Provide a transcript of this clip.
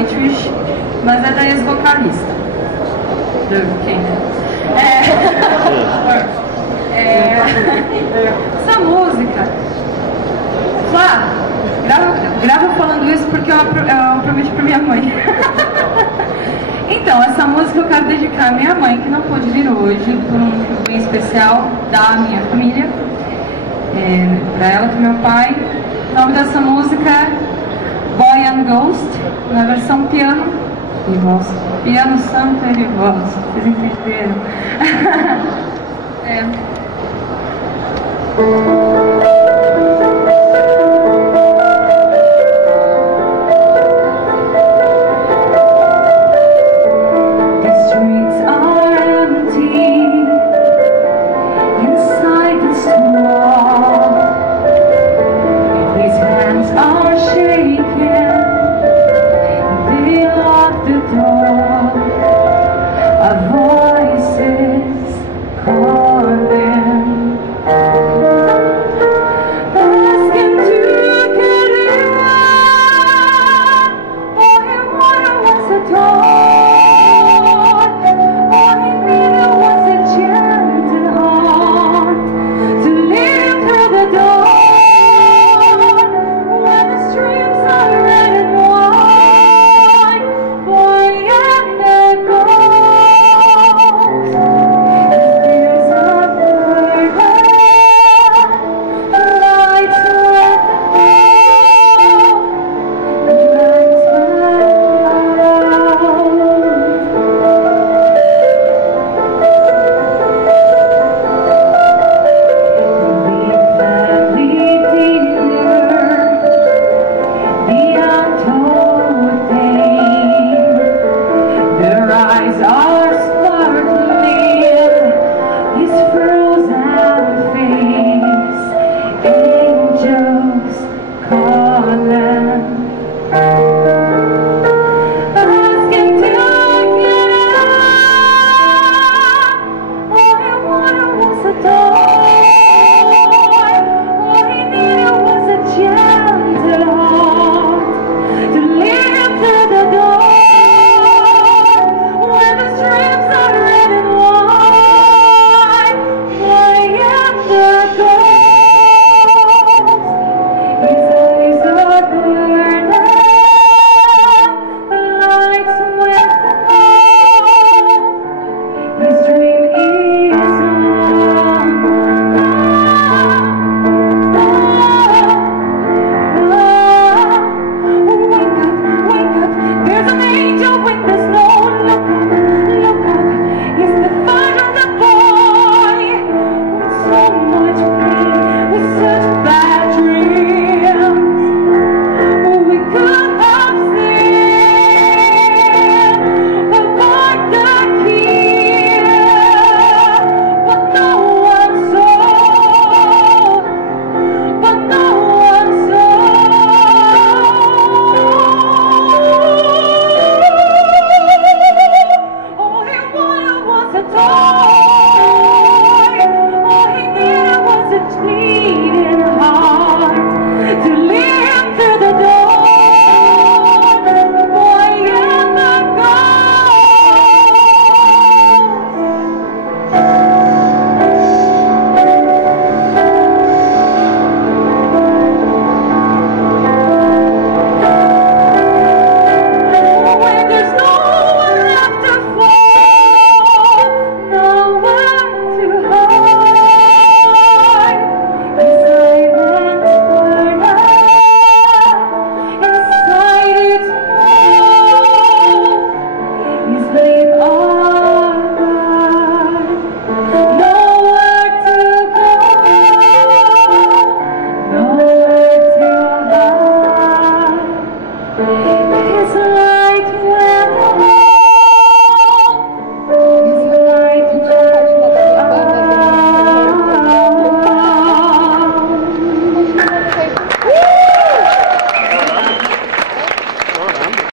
Nightwish, mas é da ex-vocalista. Quem? Essa música. Flá, grava falando isso porque eu prometi pra minha mãe. Então, essa música eu quero dedicar à minha mãe, que não pôde vir hoje, por um motivo bem especial da minha família. Pra ela, que é meu pai. O nome dessa música é Boy and Ghost, na versão piano e voz. Piano, santo e voz. Vocês entenderam? So